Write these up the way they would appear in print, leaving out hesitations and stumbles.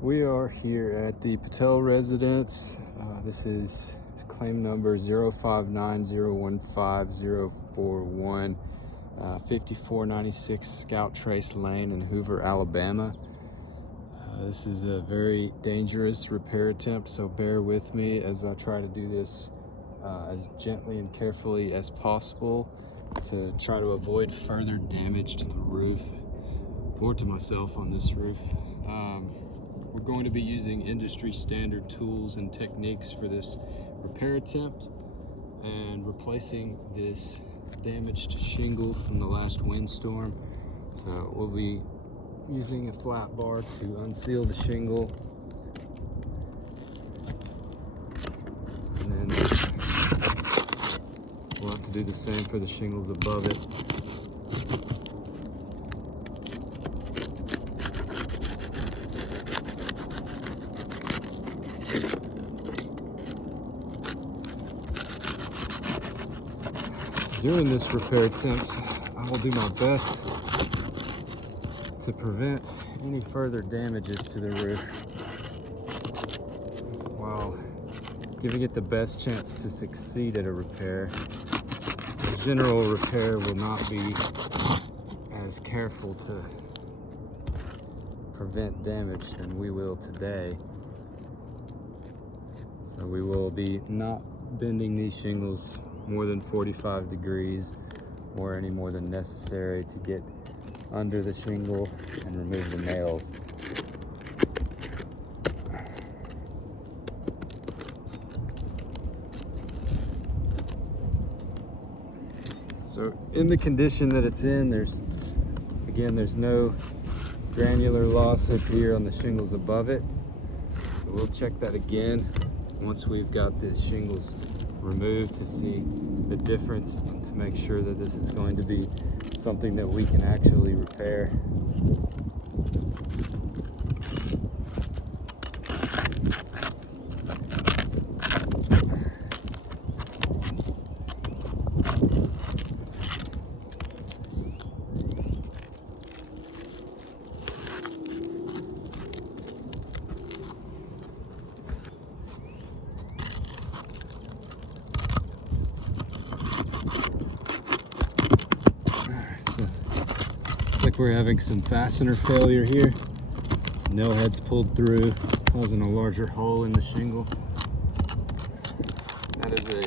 We are here at the Patel residence. This is claim number 059015041, 5496 Scout Trace Lane in Hoover, Alabama. This is a very dangerous repair attempt, so bear with me as I try to do this as gently and carefully as possible to try to avoid further damage to the roof or to myself on this roof. We're going to be using industry standard tools and techniques for this repair attempt and replacing this damaged shingle from the last windstorm. So we'll be using a flat bar to unseal the shingle, and then we'll have to do the same for the shingles above it. During this repair attempt, I will do my best to prevent any further damages to the roof while giving it the best chance to succeed at a repair. The general repair will not be as careful to prevent damage than we will today. So we will be not bending these shingles more than 45 degrees or any more than necessary to get under the shingle and remove the nails. So in the condition that it's in, there's no granular loss up here on the shingles above it. So we'll check that again once we've got these shingles removed to see the difference and to make sure that this is going to be something that we can actually repair. Like we're having some fastener failure here. Nail heads pulled through, causing a larger hole in the shingle. That is a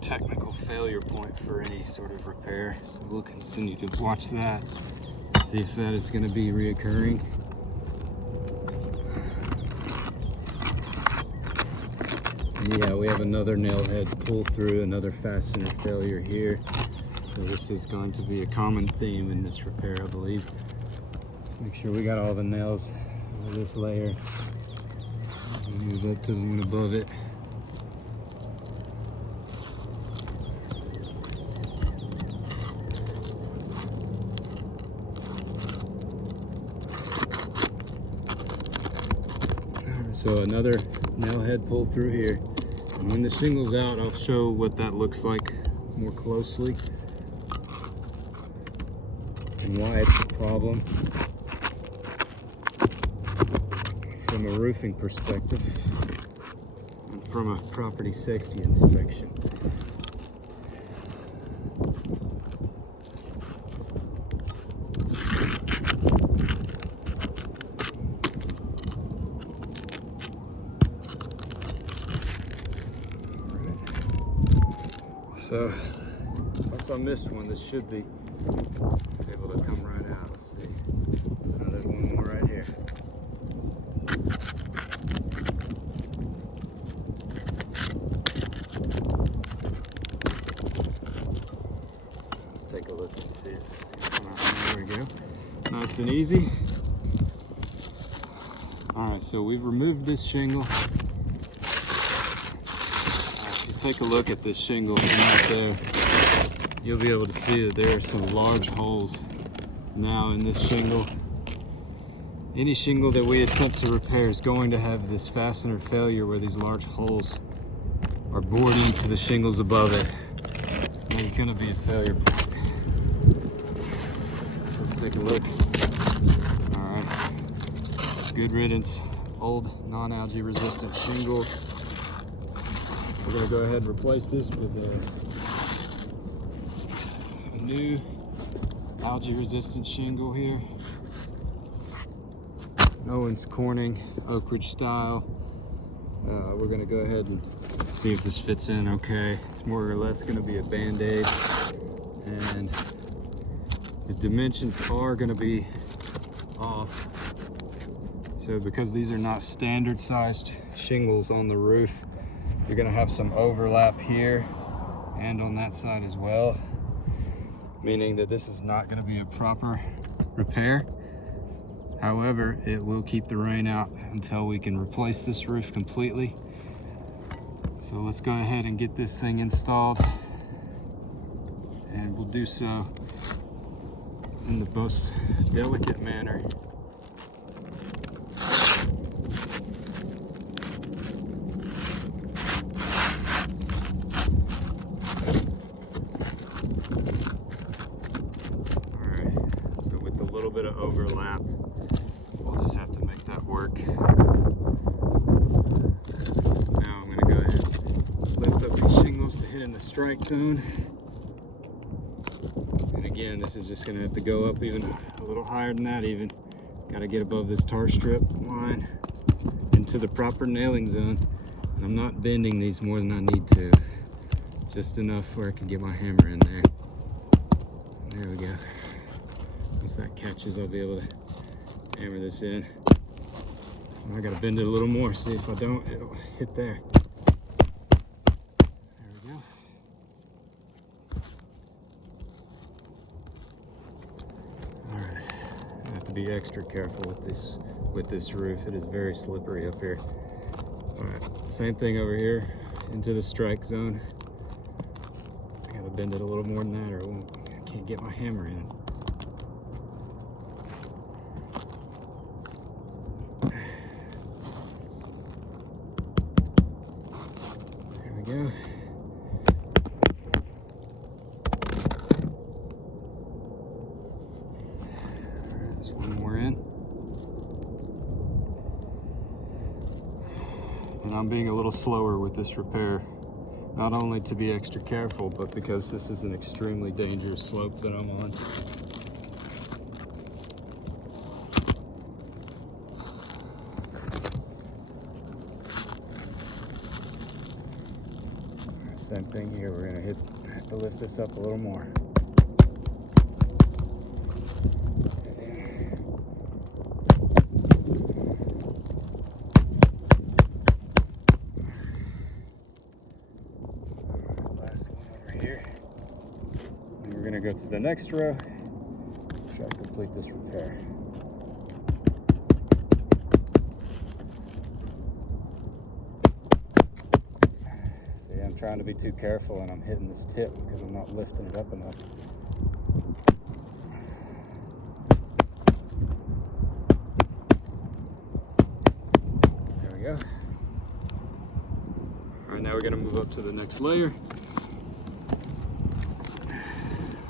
technical failure point for any sort of repair, so we'll continue to watch that, see if that is going to be reoccurring. Yeah, we have another nail head pull through, another fastener failure here. So this is going to be a common theme in this repair, I believe. Make sure we got all the nails of this layer. Move up to the one above it. So another nail head pulled through here. And when the shingle's out, I'll show what that looks like more closely and why it's a problem from a roofing perspective and from a property safety inspection. So, unless I missed one, this should be able to come right out. Let's see. Oh, there's one more right here. Let's take a look and see if it's going to come out. There we go. Nice and easy. Alright, so we've removed this shingle. If you take a look at this shingle from right there, you'll be able to see that there are some large holes now in this shingle. Any shingle that we attempt to repair is going to have this fastener failure where these large holes are bored into the shingles above it. And there's going to be a failure point. So let's take a look. All right. Good riddance, old non-algae resistant shingle. We're gonna go ahead and replace this with a new algae resistant shingle here. Owens Corning Oak Ridge style. We're gonna go ahead and see if this fits in okay. It's more or less gonna be a band-aid, and the dimensions are gonna be off. So because these are not standard sized shingles on the roof, you're gonna have some overlap here and on that side as well, meaning that this is not gonna be a proper repair. However, it will keep the rain out until we can replace this roof completely. So let's go ahead and get this thing installed, and we'll do so in the most delicate manner. Alright, so with a little bit of overlap, we'll just have to make that work. Now I'm going to go ahead and lift up these shingles to hit in the strike zone. And again, this is just going to have to go up even a little higher than that even. Got to get above this tar strip line into the proper nailing zone. And I'm not bending these more than I need to. Just enough where I can get my hammer in there. There we go. Once that catches, I'll be able to hammer this in. I gotta bend it a little more. See, if I don't, it'll hit there. There we go. All right, I have to be extra careful with this roof. It is very slippery up here. All right, same thing over here into the strike zone. I gotta bend it a little more than that, or I can't get my hammer in. Go. All right, there's one more in. And I'm being a little slower with this repair, not only to be extra careful, but because this is an extremely dangerous slope that I'm on. Same thing here, we're gonna have to lift this up a little more. Last one over here. And we're gonna go to the next row, try to complete this repair. I'm trying to be too careful, and I'm hitting this tip because I'm not lifting it up enough. There we go. All right, now we're gonna move up to the next layer.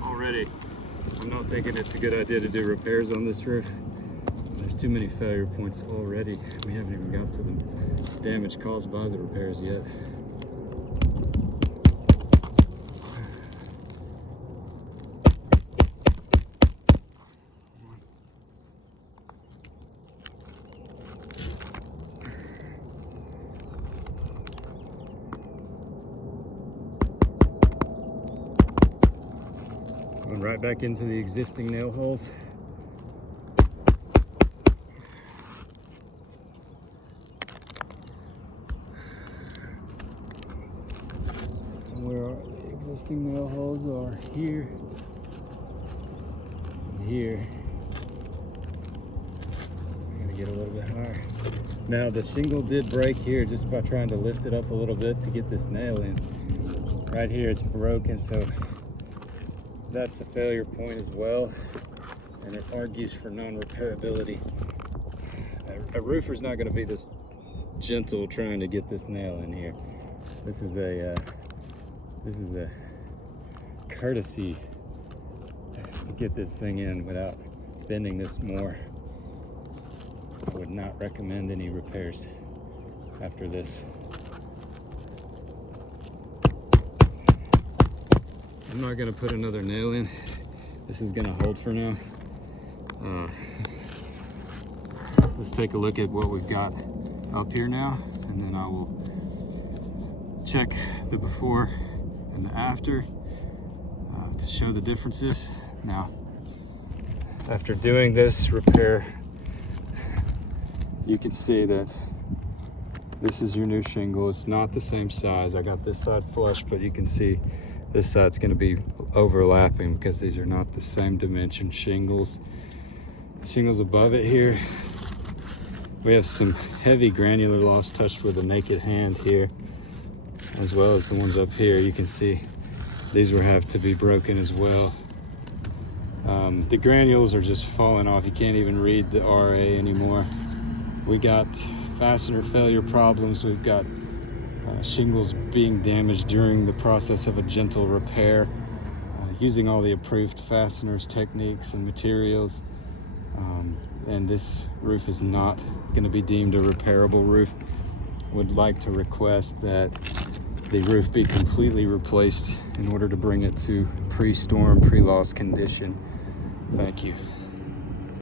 Already, I'm not thinking it's a good idea to do repairs on this roof. There's too many failure points already. We haven't even got to the damage caused by the repairs yet. Going right back into the existing nail holes. And where are the existing nail holes? Are here and here. I'm gonna get a little bit higher. Now the shingle did break here just by trying to lift it up a little bit to get this nail in. Right here it's broken, so that's a failure point as well, and it argues for non-repairability. A roofer's not going to be this gentle trying to get this nail in here. This is a courtesy to get this thing in without bending this more. I would not recommend any repairs after this. I'm not gonna put another nail in. This is gonna hold for now. Let's take a look at what we've got up here now, and then I will check the before and the after to show the differences. Now, after doing this repair, you can see that this is your new shingle. It's not the same size. I got this side flush, but you can see this side's going to be overlapping because these are not the same dimension shingles. Shingles above it here, we have some heavy granular loss touched with a naked hand here, as well as the ones up here. You can see these will have to be broken as well. The granules are just falling off. You can't even read the RA anymore. We got fastener failure problems. We've got shingles being damaged during the process of a gentle repair, using all the approved fasteners, techniques, and materials. And this roof is not going to be deemed a repairable roof. Would like to request that the roof be completely replaced in order to bring it to pre-storm, pre-loss condition. Thank you.